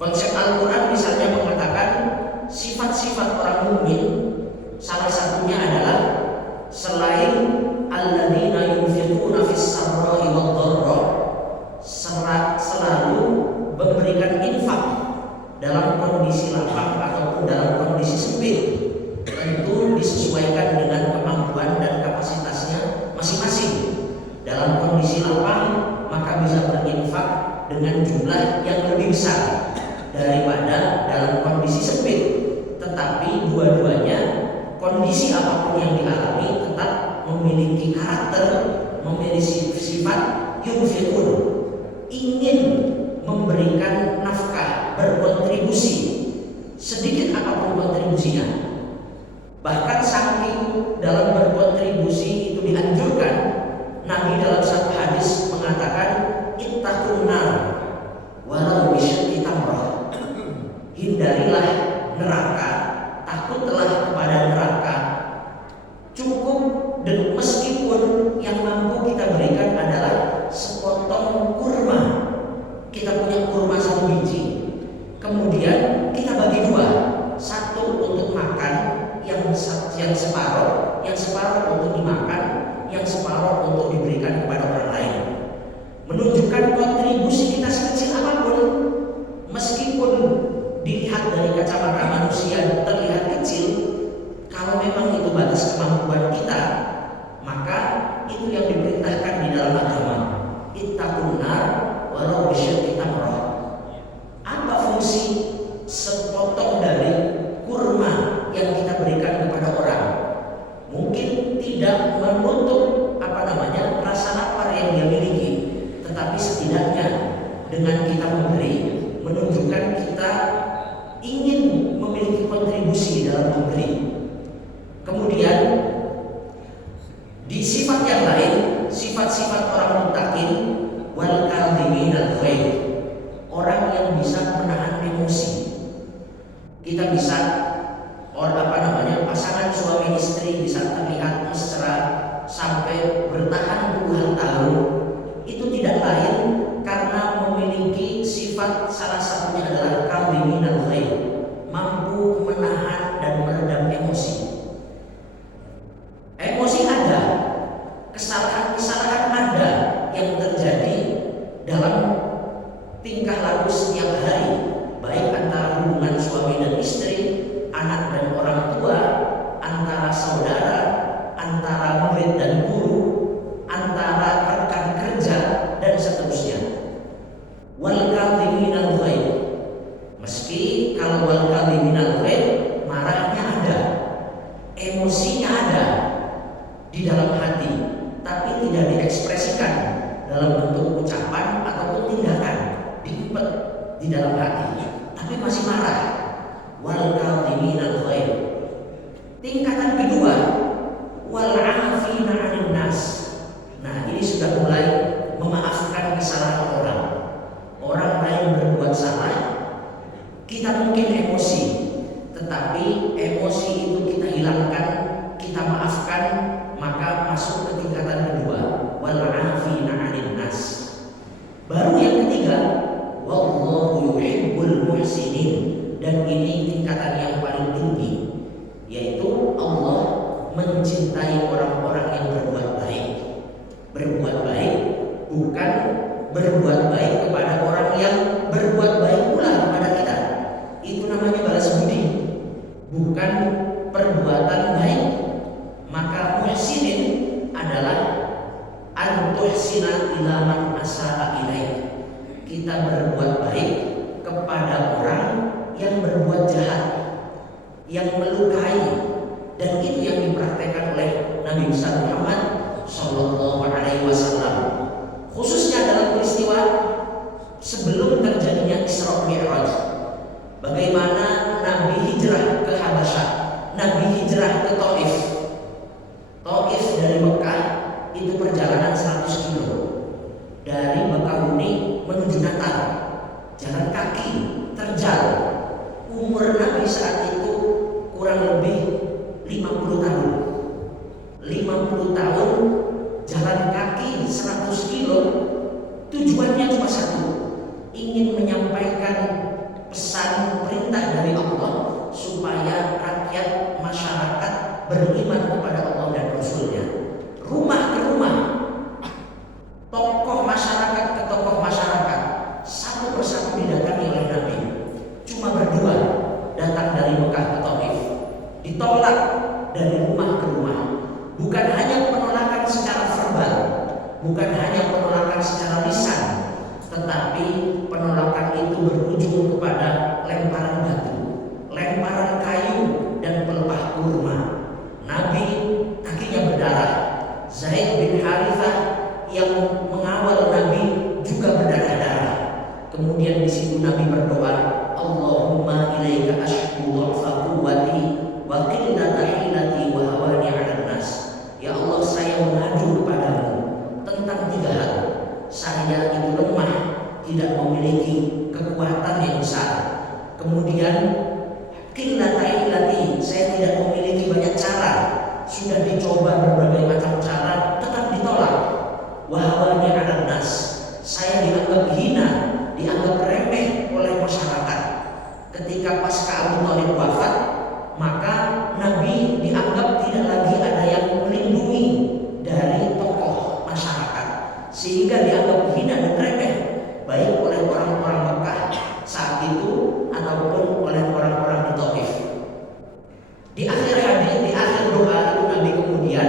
Konsep Al-Quran misalnya mengatakan sifat-sifat orang mukmin salah satunya adalah selain alladzina yunfiquna fis sarra'i wad dharra, selalu memberikan infak dalam kondisi lapang ataupun dalam kondisi sempit, tentu disesuaikan dengan kemampuan dan kapasitasnya masing-masing. Dalam kondisi lapang maka bisa berinfak dengan jumlah yang lebih besar daripada dalam kondisi sempit, tetapi dua-duanya kondisi apapun yang dialami tetap memiliki karakter, memiliki sifat yunfiqun, ingin memberikan nafkah, berkontribusi sedikit apapun kontribusinya. Bahkan saking dalam berkontribusi itu dianjurkan, Nabi dalam satu hadis mengatakan ittaqun nar walau bisyaqi tamrah, hindarilah neraka, takutlah kepada neraka, cukup dan meskipun yang mampu kita berikan adalah sepotong kurma. Kita punya kurma satu biji, kemudian kita bagi dua, satu untuk makan, yang separuh untuk dimakan, yang separuh untuk diberikan kepada orang lain. Menunjukkan kontribusi kita sekecil apapun, meskipun dilihat dari kacamata manusia terlihat kecil, kalau memang itu batas kemampuan kita, maka itu yang diperintahkan di dalam agama. Ittaqun nar walau bisyaqi tamrah. Apa fungsi sepotong dari kurma yang kita berikan kepada orang? Mungkin tidak menutup rasa lapar yang dia miliki, tetapi setidaknya dengan kita memberi menunjukkan kita ingin memiliki kontribusi dalam memberi. Kemudian di sifat yang lain, sifat-sifat orang muttaqin, wal kadhimin al ghaib, orang yang bisa menahan emosi. Kita bisa pasangan suami istri bisa terlihat mesra sampai bertahan puluhan tahun, itu tidak lain karena memiliki sifat, salah satunya adalah kadhimin al ghaib, mampu menahan dan meredam emosi. Emosi ada, kesalahan-kesalahan ada yang terjadi dalam tingkah laku setiap hari, baik antara hubungan suami dan istri, anak dan orang tua, antara saudara, antara murid dan guru, antara rekan kerja, dan seterusnya. Wal kadhimin al ghaib, meski kalau wal kadhimin al ghaib marahnya ada, emosinya ada di dalam hati, tapi tidak diekspresikan dalam bentuk ucapan ataupun tindakan, diimpet di dalam hati, tapi masih marah. Wal kadhimin al ghaib. Tingkatan kedua, wal 'afina 'anil nas. Nah, ini sudah mulai memaafkan kesalahan orang. Orang lain berbuat salah, kita mungkin emosi, tetapi emosi itu kita hilangkan, kita maafkan, maka masuk ke tingkatan kedua, wal 'afina 'anil nas. Baru yang ketiga, wallahu yuhibbul muhsinin. Dan ini tingkatan yang paling tinggi, yaitu Allah mencintai orang-orang yang berbuat baik. Berbuat baik bukan berbuat baik kepada orang yang berbuat baik pula kepada kita. Itu namanya balas budi, bukan perbuatan baik. Maka muhsinin adalah antuhsina ila man asaa ilaik. Kita berbuat baik kepada orang yang berbuat jahat, yang melukai, dan itu yang dipraktekkan oleh Nabi besar Muhammad Sallallahu Alaihi Wasallam, khususnya dalam peristiwa sebelum terjadinya Isra Mi'raj. Bagaimana Nabi hijrah ke Habasyah, Nabi hijrah ke Taif. Taif dari Mekah itu perjalanan 100 kilo dari Bakahuni menuju Natal, jalan kaki terjal. Umur Nabi saat itu kurang lebih 50 tahun. 50 tahun jalan kaki 100 kilo, tujuannya cuma satu, ingin menyampaikan supaya rakyat masyarakat beriman kepada Allah dan Rasulnya. Rumah ke rumah, tokoh masyarakat ke tokoh masyarakat, satu persatu didatangi oleh Nabi. Cuma berdua datang dari Mekah ke Taif, ditolak dari rumah ke rumah. Bukan hanya penolakan secara verbal, bukan hanya penolakan secara lisan, tetapi penolakan itu berujung kepada lemparan batu, lemparan kayu, dan pelepah kurma. Nabi kakinya berdarah. Zaid bin Harithah yang mengawal Nabi juga berdarah-darah. Kemudian di situ Nabi berdoa, Allahumma ilaika ashku dha'fa quwwati wa qillata hilati wa hawani 'alan nas. Ya Allah, saya mengadu kepadamu tentang 3 hal. Saya itu lemah, tidak memiliki kekuatan yang besar. Kemudian qillata hilati, saya tidak memiliki banyak cara. Sudah dicoba berbagai macam cara, tetap ditolak. Wa hawani 'alan nas, saya dianggap hina, dianggap remeh oleh masyarakat. Ketika pasca Abu Thalib wafat, maka Nabi dianggap tidak lagi ada yang melindungi dari tokoh masyarakat, sehingga dianggap hina dan remeh, baik oleh orang-orang Mekah saat itu ataupun oleh orang-orang di Taif. Di akhir hadis, di akhir doa itu Nabi kemudian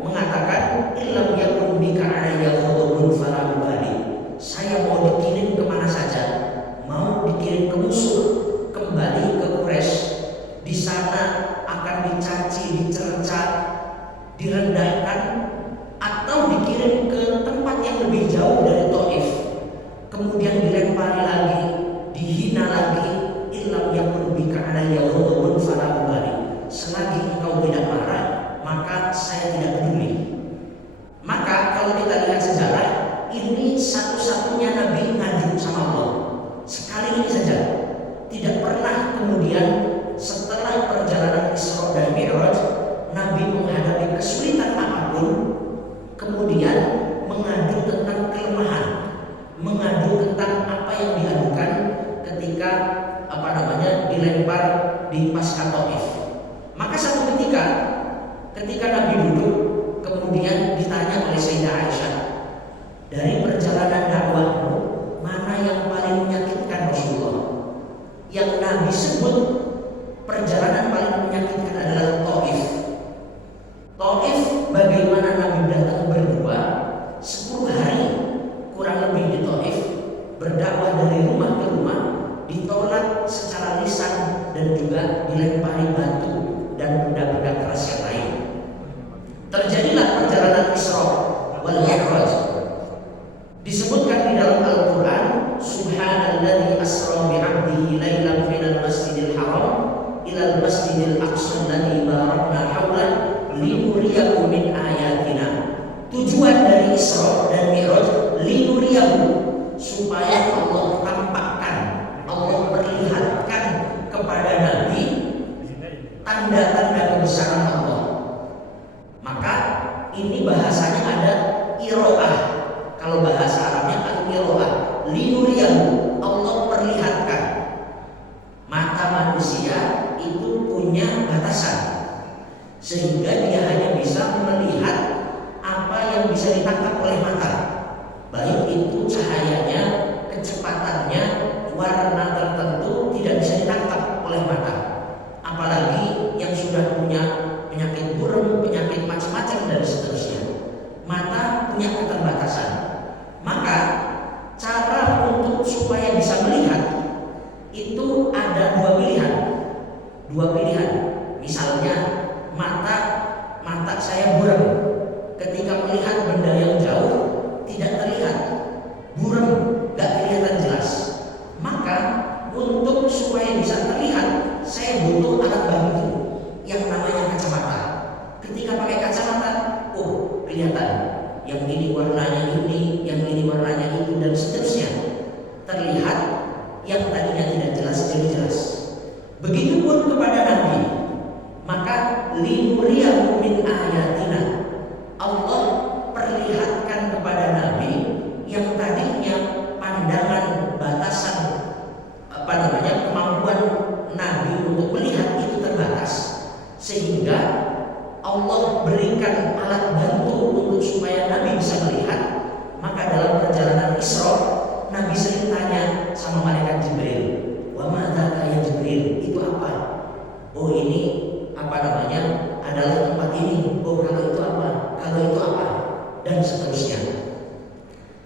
mengatakan, illam yakun bika alayya ghadabun fala ubali. Saya mau dikirim kemana saja, mau dikirim ke musuh, kembali ke Quraisy, di sana akan dicaci, dicerca, direndahkan, atau dikirim ke tempat yang lebih jauh dari Taif, kemudian dilempari lagi, dihina lagi. Illam yakun bika alayya ghadabun fala ubali. Selagi engkau tidak marah, maka saya tidak peduli. Maka kalau kita lihat sejarah, ini satu-satunya Nabi ngadu sama Allah. Sekali ini saja. Tidak pernah kemudian setelah perjalanan Isra dan Mi'raj, Nabi menghadapi kesulitan apapun, kemudian mengadu tentang kelemahan, mengadu tentang apa yang diadukan ketika dilempar di pasca Taif. Maka satu ketika Nabi duduk, kemudian ditanya oleh Sayyidah Aisyah, dari perjalanan dakwahmu, mana yang paling menyakitkan Rasulullah? Yang Nabi sebut perjalanan paling menyakitkan adalah Taif. Taif, bagaimana Nabi datang berdua 10 hari kurang lebih di Taif, berdakwah dari rumah ke rumah, ditolak secara lisan dan juga dilempari batu dan benda-benda keras yang lain. Terjadilah perjalanan Isra wal Mi'raj. Disebutkan di dalam Al-Quran, Subhanalladzi asra bi'abdihi lailan minal masjidil haram ilal masjidil aqsa alladzi barakna haulah linuriyahu min ayatina. Tujuan dari Isra dan Mi'raj linuriyahu, supaya Allah tampakkan, Allah perlihatkan kepada Nabi tanda-tanda kebesaran Allah. Maka ini bahasanya ada iro'ah. Kalau bahasa Arabnya al-iro'ah, linuriyahu, Allah perlihatkan. Mata manusia itu punya batasan, sehingga dia hanya bisa melihat apa yang bisa ditangkap oleh mata, baik itu cahayanya, kecepatannya, warna tertentu tidak bisa ditangkap oleh mata. Apalagi yang sudah punya penyakit burem, penyakit macam-macam dan seterusnya. Mata punya keterbatasan. Maka cara untuk supaya bisa melihat itu ada dua pilihan. Misalnya mata saya burem, ketika melihat benda yang jauh tidak terlihat, burem, gak kelihatan jelas. Maka untuk supaya bisa terlihat, saya butuh alat bantu yang namanya kacamata. Ketika pakai kacamata, oh kelihatan, yang ini warnanya ini, yang ini warnanya itu, dan seterusnya. Terlihat yang tadinya tidak jelas jadi jelas. Begitupun kepada Nabi. Maka linuriyahu min ayatina, Allah perlihatkan kepada Nabi yang tadinya pandangan batasan kemampuan Nabi untuk melihat Oh ini adalah tempat ini. Oh kalau itu apa? Kalau itu apa? Dan seterusnya.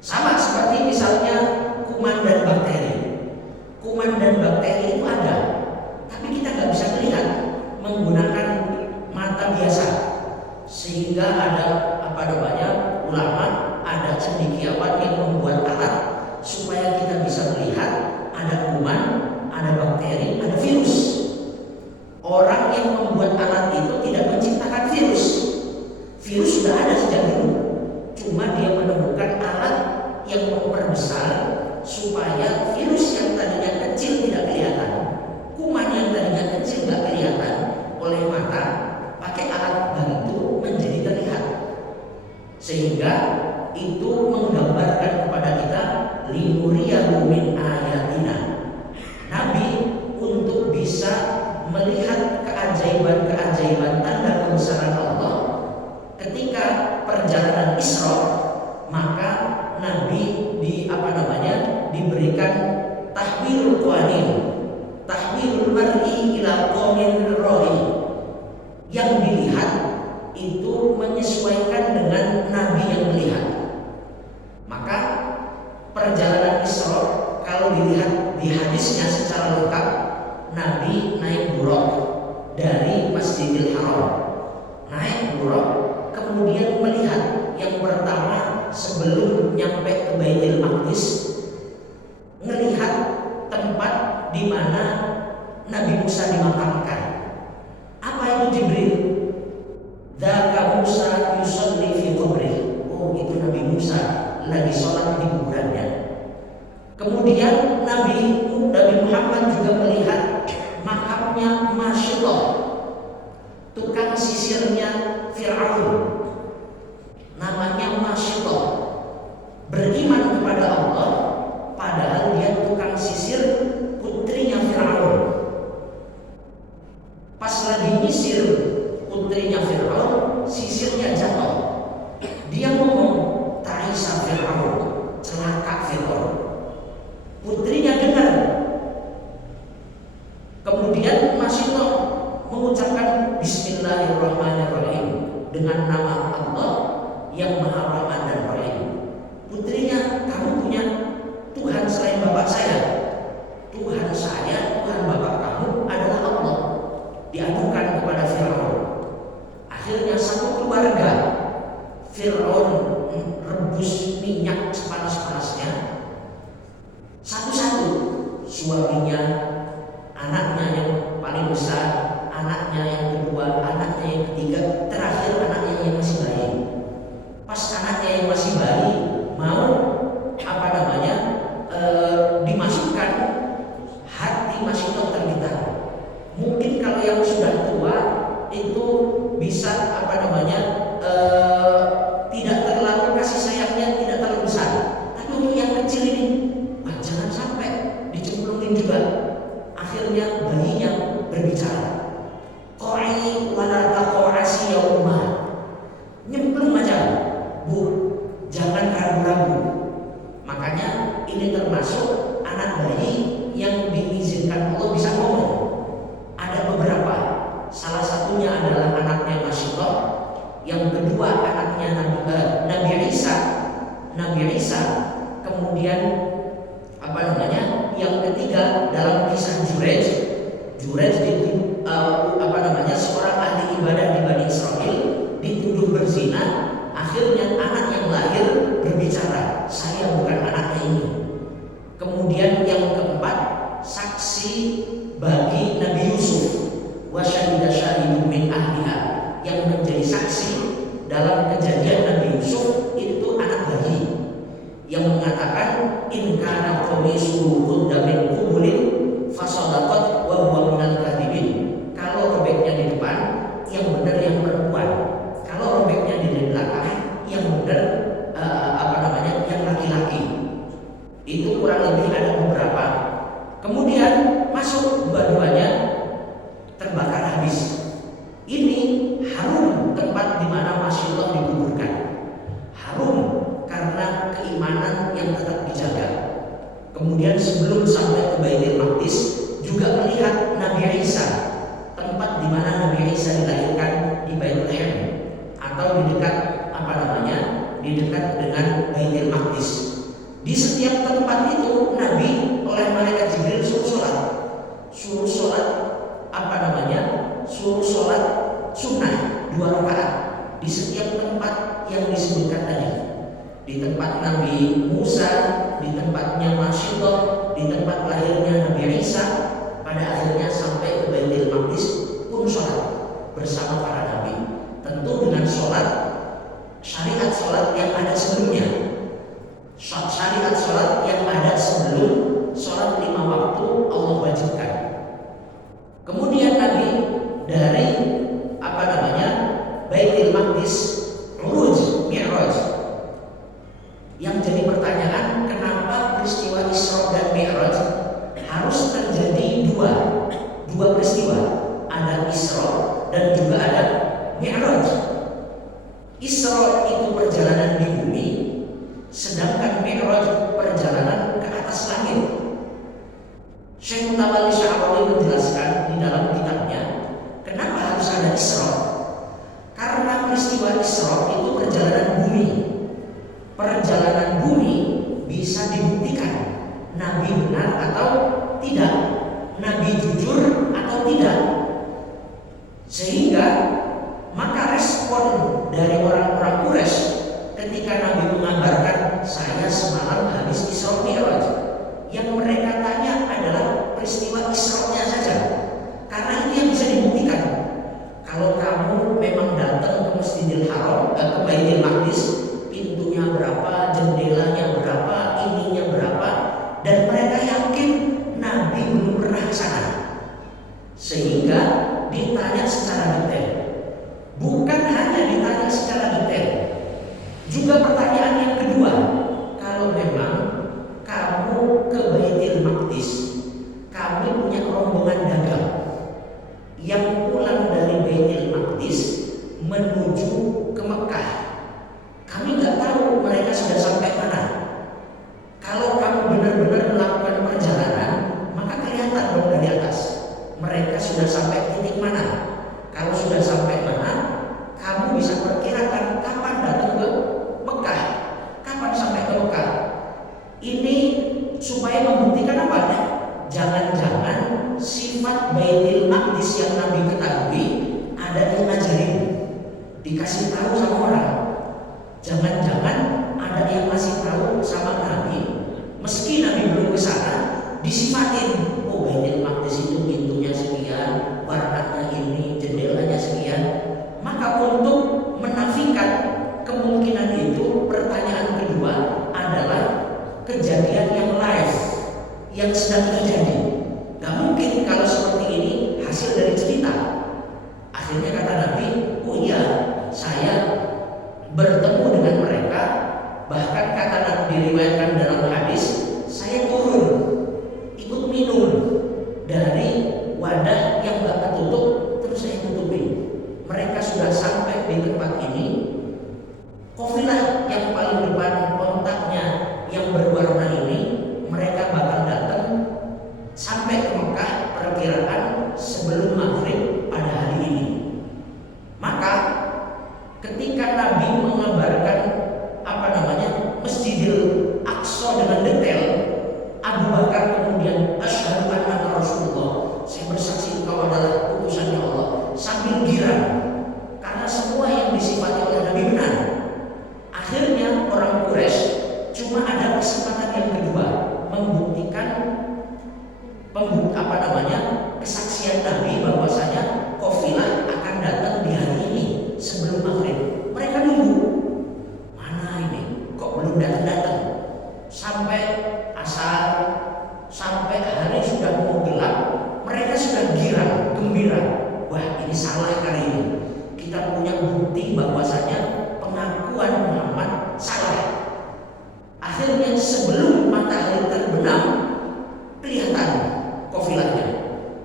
Sama seperti misalnya kuman dan bakteri. Kuman dan bakteri itu ada, tapi kita nggak bisa melihat menggunakan mata biasa. Sehingga ada ulama, ada cendekiawan yang membuat alat supaya kita bisa melihat ada kuman, ada bakteri, ada virus. Orang yang membuat alat itu tidak menciptakan virus. Virus sudah ada sejak dulu. Cuma dia menemukan alat yang memperbesar supaya virus yang tadinya kecil tidak kelihatan, kuman yang tadinya kecil tidak kelihatan oleh mata, pakai alat bantu menjadi terlihat. Sehingga itu menggambarkan kepada kita linuriyahu min ayatina. Nabi untuk bisa melihat keajaiban-keajaiban tanda kebesaran Allah ketika perjalanan Isra, maka Nabi diberikan tahwilul qanin, tahwilul mar'i ila qaumin rawi. Yang dilihat itu menyesuaikan dengan Nabi yang melihat. Maka perjalanan Isra kalau dilihat di hadisnya secara lengkap, Nabi naik buraq dari Masjidil Haram, naik buraq, kemudian melihat yang pertama sebelum nyampe ke Baitul Maqdis, melihat tempat di mana Nabi Musa dimakamkan. Apa itu Jibril? Dzaka Musa yusalli fi qabrih. Oh, itu Nabi Musa lagi sholat di kuburannya. Kemudian Nabi Muhammad juga melihat makamnya Masyitah, tukang sisirnya Fir'aun, namanya Masyitah, beriman kepada Allah padahal dia tukang sisir putrinya Fir'aun. Pas lagi nyisir putrinya Fir'aun, sisirnya jatuh. Dia ngomong, Ta'isa Fir'aun, celaka Fir'aun. Putrinya dengar. Kemudian Masyitah mengucapkan Bismillahirrahmanirrahim, dengan nama Allah yang Maha Rahman dan Rahim. Putrinya, kamu punya Tuhan selain bapak saya? Tuhan saya, Tuhan bapak kamu adalah Allah. Diadukan kepada Fir'aun. Akhirnya satu keluarga, Fir'aun rebus minyak sepanas-panasnya, satu-satu, suaminya, anaknya yang paling besar, anaknya yang kedua, anaknya yang ketiga, terakhir anaknya yang masih bayi. Pas anaknya yang masih bayi mau dimasukkan, hati Masyitah tergetar. Mungkin kalau yang sudah tua itu bisa tidak terlalu kasih sayangnya tidak terlalu besar. Tapi untuk yang kecil ini, jangan sampai dicemplungin juga. Akhirnya bayinya berbicara. Qai wala taqasi ya ummah. Nyemplung aja, Bu. Jangan ragu-ragu. Makanya ini termasuk anak bayi yang diizinkan Allah bisa ngomong. Ada beberapa. Salah satunya adalah anaknya Masyitah, yang kedua anaknya Nabi Isa. Kemudian yang ketiga dalam kisah Jurej itu seorang ahli ibadah di Bani Israel dituduh berzina. Akhirnya anak yang lahir berbicara, saya bukan anaknya ini. Kemudian yang keempat, saksi bagi Nabi Yusuf, wa syahida syahidun min ahliha, yang menjadi saksi dalam kejadian Nabi Yusuf itu anak bayi yang mengatakan in kana qamisuhu qudda min qubulin fasadaqat wa huwa minal kadhibin. Kalau robeknya di depan, yang benar yang perempuan. Kalau robeknya di belakang, yang benar yang laki-laki. Itu kurang lebih ada beberapa. Kemudian masuk dua-duanya terbakar habis. Ini harum tempat di mana Masyitah dikuburkan. Harum karena keimanan yang tetap dijaga. Kemudian sebelum sampai ke Baitul Maqdis juga melihat Nabi Isa, tempat tempat di mana Nabi Isa dilahirkan di Bethlehem atau di dekat di dekat dengan Baitul Maqdis. Di setiap tempat itu Nabi oleh malaikat Jibril suruh sholat sunnah 2 rakaat di setiap tempat yang disebutkan tadi. Di tempat Nabi Musa, di tempatnya Masyidah, di tempat lahirnya Nabi Isa, pada akhirnya sampai ke Baitul Maqdis pun sholat bersama para nabi. Tentu dengan syariat sholat yang ada sebelumnya. Syariat sholat yang ada sebelum sholat 5 waktu Allah wajibkan. Kemudian Nabi dari Baitul Maqdis Uruj Mi'raj. Yang jadi pertanyaan, kenapa peristiwa Isra dan Mi'raj harus terjadi dua peristiwa? Ada Isra dan juga ada Mi'raj. Isra itu perjalanan di bumi, sedangkan Mi'raj perjalanan ke atas langit. Syekh Mutawalli Sya'rawi menjelaskan di dalam kitabnya, kenapa harus ada Isra? Karena peristiwa Isra itu perjalanan bumi. Perjalanan bumi bisa dibuktikan Nabi benar atau tidak, Nabi jujur atau tidak. Sehingga maka respon dari orang-orang Quraisy ketika Nabi mengabarkan saya semalam habis Isra Mi'raj, yang mereka tanya adalah peristiwa Isra-nya saja. Karena itu yang bisa dibuktikan. Kalau kamu memang datang ke Masjidil Haram, ke Baitul Maqdis, pintunya berapa, jendelanya berapa, ininya berapa, dan mereka yakin Nabi belum pernah ke sana. Sehingga ditanya secara detail. Bukan hanya ditanya secara detail, juga pertanyaan yang kedua, kalau memang kamu ke Baitul Maqdis, kami punya rombongan dagang yang pulang dari Baitul Maqdis menuju ke Mekah. Kami nggak tahu mereka sudah sampai mana. Kalau kamu benar-benar melakukan perjalanan, maka kelihatan dong dari atas mereka sudah sampai titik mana. Kalau sudah sampai mana, kamu bisa perkirakan kapan datang ke Mekah, kapan sampai ke Mekah. Ini supaya membuktikan apa? Jangan-jangan sifat Baitul Maqdis yang Nabi ketahui ada yang ngajarin, dikasih tahu sama orang. Jangan-jangan ada yang ngasih tahu sama Nabi, meski Nabi belum ke sana, disifatin. Oh, Baitul Maqdis itu pintunya sekian, warnanya ini, jendelanya sekian. Maka untuk menafikan kemungkinan itu, pertanyaan kedua adalah kejadian yang live, yang sedang terjadi. Gak mungkin kalau seperti ini hasil dari cerita. Akhirnya kata Nabi, oh iya, saya bertemu dengan mereka. Bahkan kata Nabi, diriwayatkan dalam hadis, saya turun ikut minum dari wadah yang gak ketutup, terus saya tutupin. Mereka sudah sampai di tempat ini. Kafilah yang paling depan kontaknya yang berwarna ini, mereka bakal datang sampai ke Mekah perkiraan sebelum maghrib pada hari ini. Maka ketika Nabi mengabarkan Masjidil Aqsa dengan detail, Abu Bakar kemudian asyhadu annaka Rasulullah, saya bersaksi engkau adalah utusannya Allah, sambil girang karena semua yang disifati oleh Nabi benar. Akhirnya orang Quraisy cuma ada kesempatan yang kedua, membuktikan kesaksian Nabi bahwasanya kafilah akan datang di hari ini sebelum maghrib. Mereka nunggu, mana ini kok belum datang-datang, sampai asar, sampai hari sudah mau gelap, mereka sudah girang, gembira. Wah, ini salah kali ini. Kita punya bukti bahwasanya pengakuan Muhammad salah. Akhirnya sebelum matahari terbenam kelihatan kafilahnya.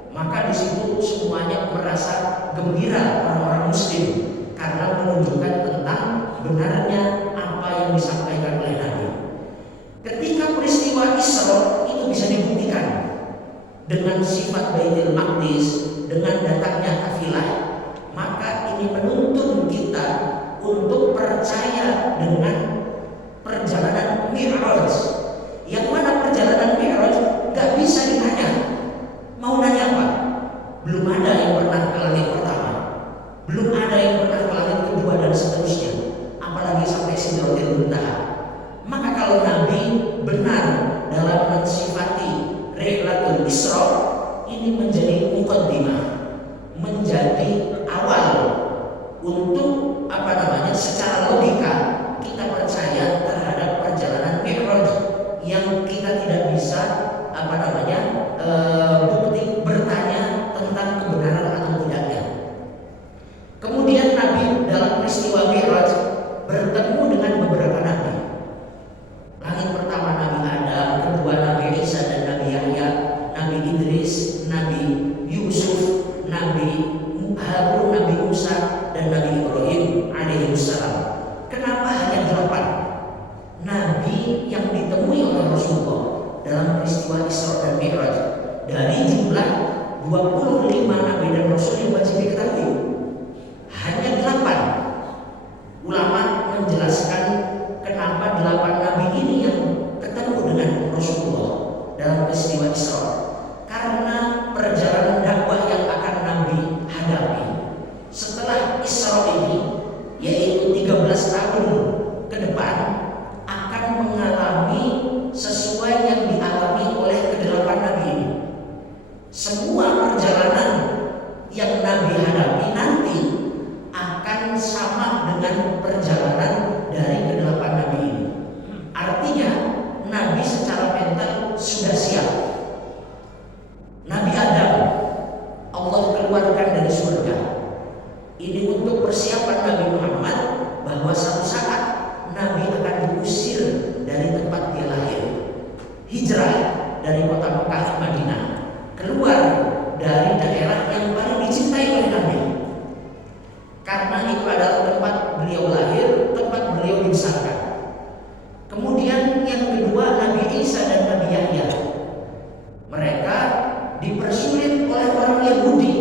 Maka di situ semuanya merasa gembira orang-orang Muslim karena menunjukkan tentang benarnya apa yang disampaikan oleh Nabi. Ketika peristiwa Isra itu bisa dibuktikan dengan sifat Baitul Maqdis, dengan datangnya kafilah, maka ini menuntun kita untuk percaya dengan perjalanan Mi'raj. Yang mana perjalanan Mi'raj gak bisa ditanya. Mau nanya apa? Belum ada yang pernah ke langit pertama, belum ada yang pernah ke langit kedua dan seterusnya, apalagi sampai Sidratil Muntaha. Maka kalau Nabi benar dalam mensifati Rihlatul Isra, ini menjadi muqaddimah, menjadi awal untuk secara logika kita percaya terhadap perjalanan Mi'raj yang kita tidak bisa bukti bertanya tentang kebenaran atau tidaknya. Kemudian Nabi dalam peristiwa Mi'raj bertemu dengan beberapa nabi. Langit pertama Nabi Adam, kedua Nabi Isa dan Nabi Yahya, Nabi Idris, Nabi Yusuf, Nabi Harun, Nabi Musa, dan Nabi Ibrahim alaihissalam. Kenapa hanya 8 nabi yang ditemui oleh Rasulullah dalam peristiwa Isra dan Mi'raj dari jumlah 25 nabi dan rasul yang wajib diketahui? Hanya 8. Ulama menjelaskan kenapa 8 nabi ini yang ketemu dengan Rasulullah dalam peristiwa Isra. Karena perjalanan dakwah yang akan Nabi hadapi setelah Isra ini, yaitu 13 tahun ke depan, akan mengalami sesuai yang dialami oleh ke-8 nabi ini. Semua perjalanan yang Nabi hadapi nanti akan sama dengan perjalanan dari ke-8 nabi ini. Artinya Nabi secara mental sudah siap. Nabi Adam Allah keluarkan dari surga. Ini untuk persiapan Nabi Muhammad bahwa suatu saat Nabi akan diusir dari tempat dia lahir, hijrah dari kota Mekah ke Madinah, keluar dari daerah yang paling dicintai oleh Nabi, karena itu adalah tempat beliau lahir, tempat beliau dibesarkan. Kemudian yang kedua Nabi Isa dan Nabi Yahya, mereka dipersulit oleh orang Yahudi,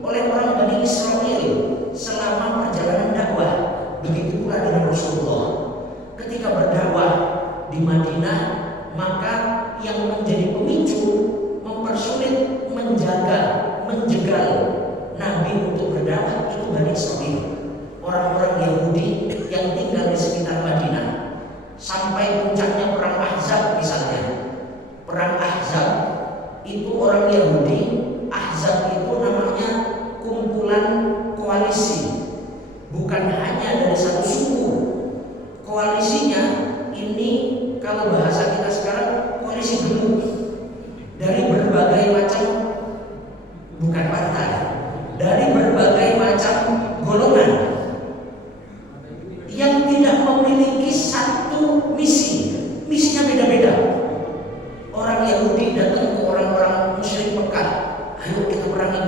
oleh orang Bani Israel selama perjalanan dakwah. Begitu pula dengan Rasulullah ketika berdakwah di Madinah, maka yang menjadi pemicu, mempersulit, menjaga, menjegal Nabi untuk berdakwah itu Bani Israel, orang-orang Yahudi yang tinggal di sekitar Madinah. Sampai puncaknya perang Ahzab misalnya. Perang Ahzab itu orang Yahudi, Ahzab itu namanya kumpulan koalisi, bukan hanya dari satu suku. Koalisinya ini kalau bahasa kita sekarang koalisi gemuk, dari berbagai macam, bukan partai, dari berbagai macam golongan yang tidak memiliki satu misi. Misinya beda-beda. Orang Yahudi datang ke orang-orang musyrik Mekah, ayo kita perangi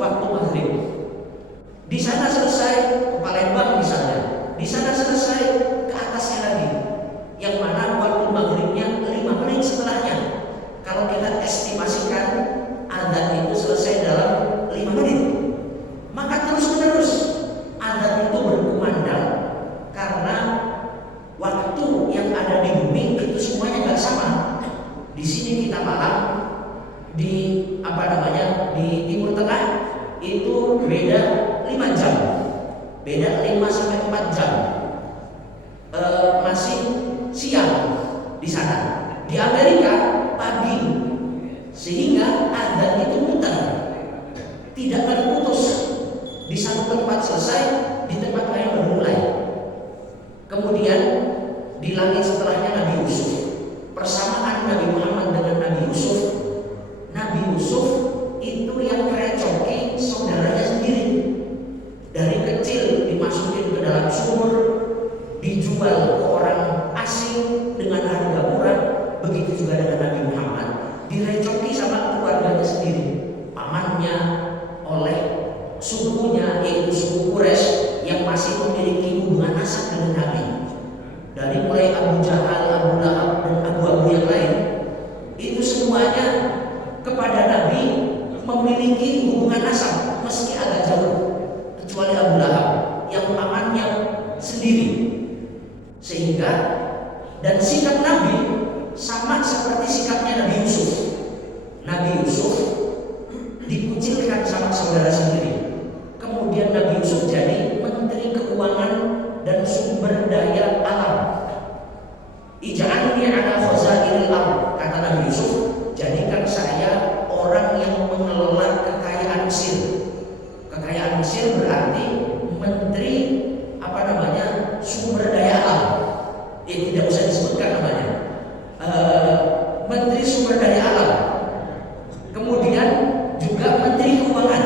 waktu maghrib. Di sana selesai ke Palembang misalnya, di sana selesai ke atasnya lagi, yang mana waktu maghribnya 5 menit setelahnya. Kalau kita estimasikan azan itu selesai dalam 5 menit, maka terus menerus azan itu berkumandang, karena waktu yang ada di bumi itu semuanya nggak sama. Di sini kita malam, di di Timur Tengah itu beda 5 jam, beda 5 sampai 4 jam, masih siang di sana. Di Amerika pagi, sehingga azan itu muter, tidak terputus. Di satu tempat selesai, di tempat lain bermulai. Kemudian di langit setelahnya Nabi Yusuf. Persamaan Nabi Muhammad dengan Nabi Yusuf. Nabi Yusuf itu yang merecoki saudaranya sendiri. Dari kecil dimasukin ke dalam sumur, dijual ke orang asing dengan harga murah. Begitu juga dengan Nabi Muhammad, direcoki sama keluarganya sendiri, pamannya, oleh sukunya, yaitu suku Quraisy yang masih memiliki hubungan nasab dengan Nabi. Dari mulai Abu Jahal, Abu Lahab, dan abu-abu yang lain, itu semuanya kepada Nabi memiliki hubungan nasab meski agak jauh, kecuali Abu Lahab yang pamannya sendiri. Sehingga dan sikap Nabi sama seperti sikapnya Nabi Yusuf. Nabi Yusuf dikucilkan sama saudara sendiri. Kemudian Nabi Yusuf jadi Menteri Keuangan dan Sumber Daya Alam. Ij'alni ala khazainil ardh, kata Nabi Yusuf, jadikan saya orang yang mengelola kekayaan Mesir. Kekayaan Mesir berarti Menteri Sumber Daya Alam. Tidak usah disebutkan namanya. Menteri Sumber Daya Alam. Kemudian juga Menteri Keuangan,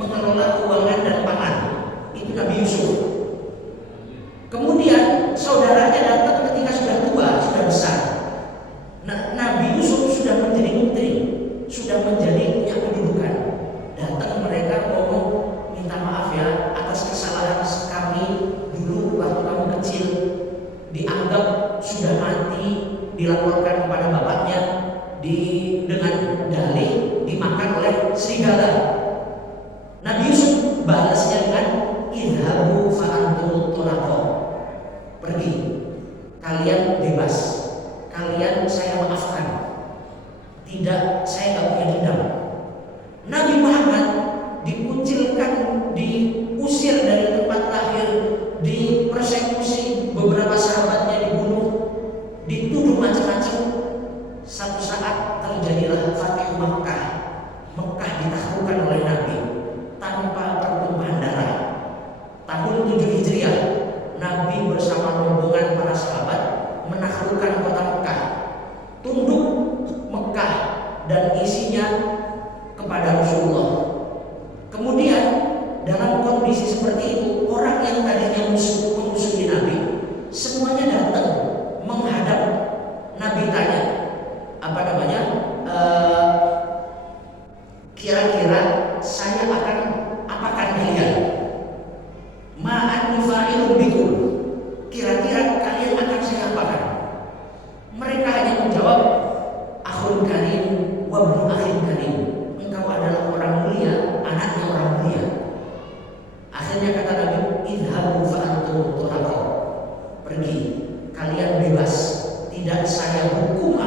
mengelola keuangan dan pangan. Itu Nabi Yusuf. Kemudian saudaranya datang ketika sudah tua, sudah besar. Nabi Yusuf sudah menjadi menteri, sudah menjadi punya kedudukan. Datang mereka ngomong, minta maaf ya atas kesalahan kami dulu waktu kamu kecil, dianggap sudah mati, dilaporkan kepada bapaknya, dengan dalih dimakan oleh serigala. Nabi Yusuf balasnya dengan idhabu fa'antum tulaqa, pergi, kalian bebas, kalian saya maafkan, tidak, saya nggak punya dendam. Nabi Muhammad dikucilkan, diusir dari tempat lahir, dipersekusi, beberapa sahabatnya dibunuh, dituduh macam-macam. Satu saat terjadilah Fathu Makkah. Mekah ditaklukkan oleh Nabi tanpa pertumpahan darah. Tahun 7 Hijriah, Nabi bersama rombongan para sahabat menaklukkan kota Mekah, tunduk Mekah dan isinya kepada Rasulullah. Kemudian dalam kondisi seperti itu, orang yang tadinya musuhi Nabi semuanya datang menghadap Nabi, tanya kira-kira saya akan apakan kalian? Ma'an nifa'ilun bikum, kira-kira kalian akan saya apakan? Mereka hanya menjawab, akhun karim wa ibnu akhin karim, engkau adalah orang mulia, anaknya orang mulia. Akhirnya kata Nabi, idhabu fa'antum tulaqa, pergi, kalian bebas, tidak saya hukum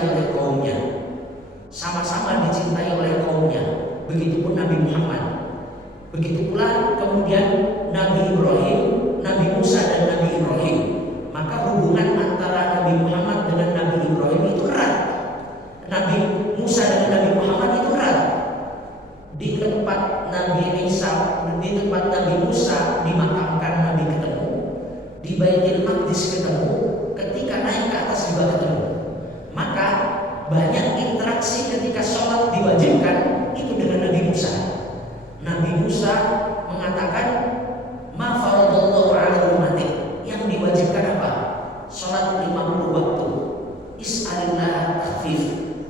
dicintai oleh kaumnya, sama-sama dicintai oleh kaumnya. Begitupun Nabi Muhammad. Begitu pula kemudian Nabi Ibrahim, Nabi Musa dan Nabi Ibrahim. Maka hubungan antara Nabi Muhammad dengan Nabi Ibrahim itu erat. Nabi Musa dengan Nabi Muhammad itu erat. Di tempat Nabi Isa, di tempat Nabi Musa dimakamkan, Nabi ketemu. Di Baitul Maqdis ketemu. Ketika naik ke atas juga ketemu. Maka banyak interaksi ketika sholat diwajibkan itu dengan Nabi Musa. Nabi Musa mengatakan, ma faradallahu ala ummati, yang diwajibkan apa? Sholat 50 waktu. Is'alillah takhfif,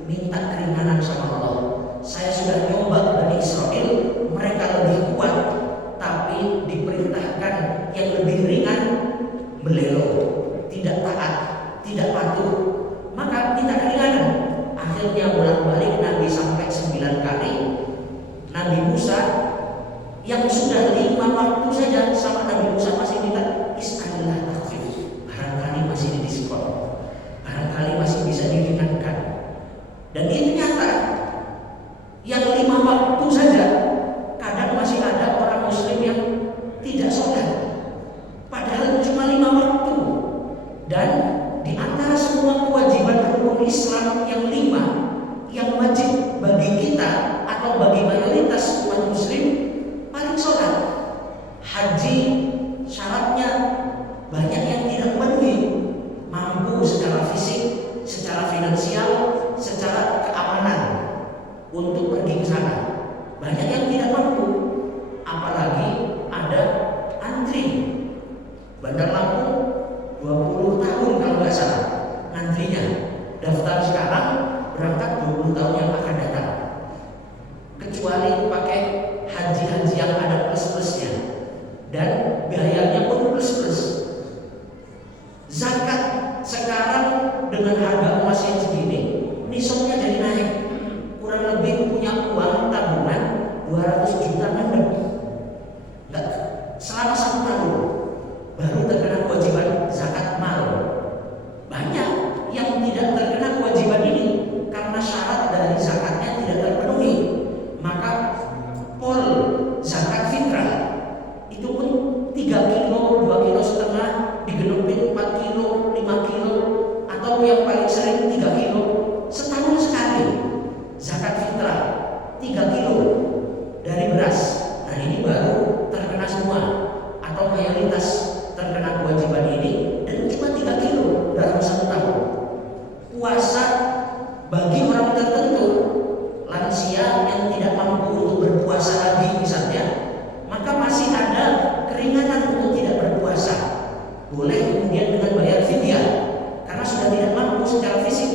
minta keringanan sama Allah. Saya sudah nyoba Bani Israel, mereka lebih kuat, tapi diperintahkan yang lebih ringan, belelo, tidak taat, tidak patuh. Maka minta keringanan. Akhirnya bolak-balik Nabi sampai 9 kali. Nabi Musa yang sudah 5 waktu saja sama Nabi Musa masih minta is'alillah takhfif. Barangkali masih didiskon, barangkali masih bisa diringankan. Dan itu nyata. Yang 5 waktu saja kadang masih ada orang muslim yang tidak sholat, padahal cuma 5 waktu. Dan di antara semua kewajiban rukun Islam yang 5 yang wajib bagi kita atau bagi mayoritas umat muslim, paling sholat. Haji syaratnya banyak yang tidak memenuhi, mampu secara fisik, secara finansial, secara keamanan untuk pergi ke sana. Banyak yang tidak mampu, apalagi ada antri. Bandar Lampung 20 tahun kalau nggak salah antrinya. Daftar sekarang, berangkat 20 tahun yang akan datang. Kecuali pakai haji-haji yang ada plus-plusnya, dan biayanya pun plus-plus. Zakat sekarang dengan harga emas yang segini, nisabnya jadi naik. Kurang lebih punya uang tabungan 200 juta ngendep. Enggak, selama 1 tahun baru terkena kewajiban zakat mal. Banyak yang tidak terkena kewajiban ini karena syarat dari zakatnya tidak terpenuhi. Maka pol zakat fitrah itu pun 3 kilo, 2 kilo setengah, digenepin 4 kilo, 5 kilo, atau yang paling sering 3 kilo setahun sekali. Zakat fitrah 3 kilo dari beras. Nah ini baru terkena semua atau mayoritas terkena kewajiban ini, dan cuma 3 kilo dalam 1 tahun. Puasa bagi orang tertentu, lansia yang tidak mampu untuk berpuasa lagi misalnya, maka masih ada keringanan untuk tidak berpuasa. Boleh kemudian dengan bayar fidyah karena sudah tidak mampu secara fisik,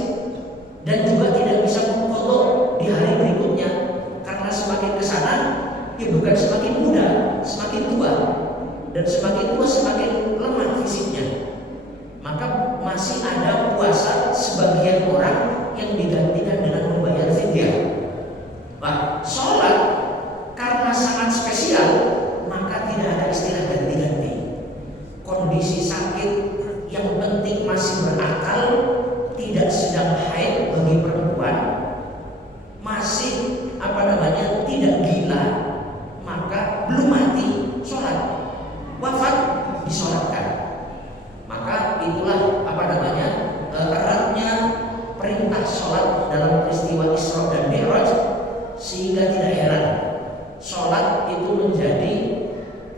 dan juga tidak bisa mengqadha di hari berikutnya karena semakin kesana ya bukan semakin muda, semakin tua, dan semakin tua semakin lemah fisiknya. Maka masih ada puasa sebagian orang yang digantikan dengan membayar fidyah. Nah, sholat karena sangat spesial, maka tidak ada istilah ganti-ganti. Kondisi sakit yang penting masih berakal, tidak sedang haid bagi perempuan, masih tidak gila, maka belum mati sholat, wafat disolatkan. Maka itulah eratnya perintah sholat dalam peristiwa Isra dan Mi'raj, sehingga tidak heran sholat itu menjadi,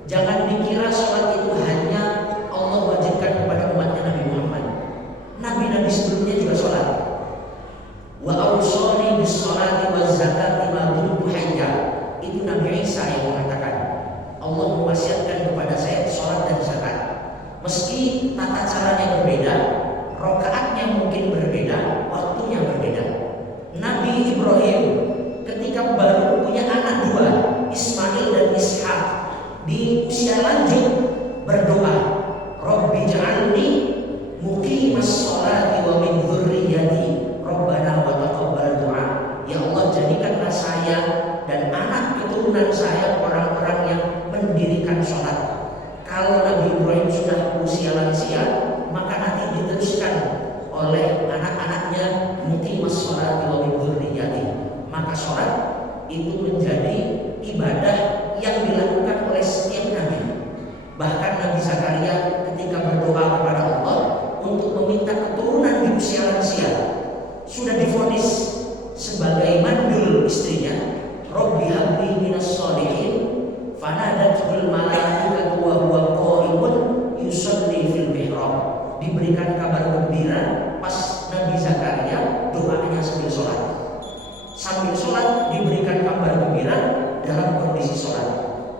jangan dikira sholat itu hanya Allah wajibkan kepada umatnya Nabi Muhammad. Nabi-nabi sebelumnya juga sholat. Wa awsani bis sholati waz zakati ma dumtu hayya. Itu Nabi Isa yang mengatakan, Allah mewasiatkan kepada saya sholat dan zakat. Meski tata caranya berbeda, rakaatnya mungkin berbeda, waktunya berbeda. Nabi Ibrahim ketika baru punya anak dua, Ismail dan Ishak, di usia lanjut berdoa, Rabbi ja'alni muqimas sholati wa min dzurriyyati Rabbana wa taqabbal du'a. Ya Allah, jadikanlah saya dan anak keturunan saya orang-orang yang mendirikan sholat. Kalau Nabi Ibrahim sudah usia lansia, Maka sholat itu menjadi ibadah yang dilakukan oleh setiap nabi. Bahkan Nabi Zakaria ketika berdoa kepada Allah untuk meminta keturunan di usia lansia, sudah divonis sebagai mandul istrinya, Robbi habli minas sholihin, fanadatul malaikatu wa huwa qa'imun yusalli fil mihrab. Diberikan kabar gembira pas Nabi Zakaria doanya sambil sholat. Sambil sholat diberikan kabar gembira dalam kondisi sholat.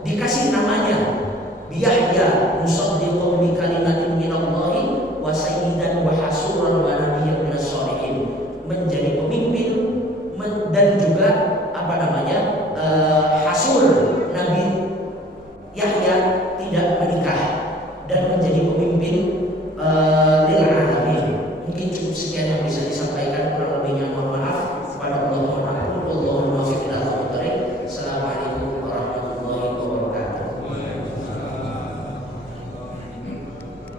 Dikasih namanya Yahya musaddiqun bi kalimatin minallahi wa sayyidan wa hasuran wa nabiyyan minas sholihin, menjadi pemimpin dan juga hasur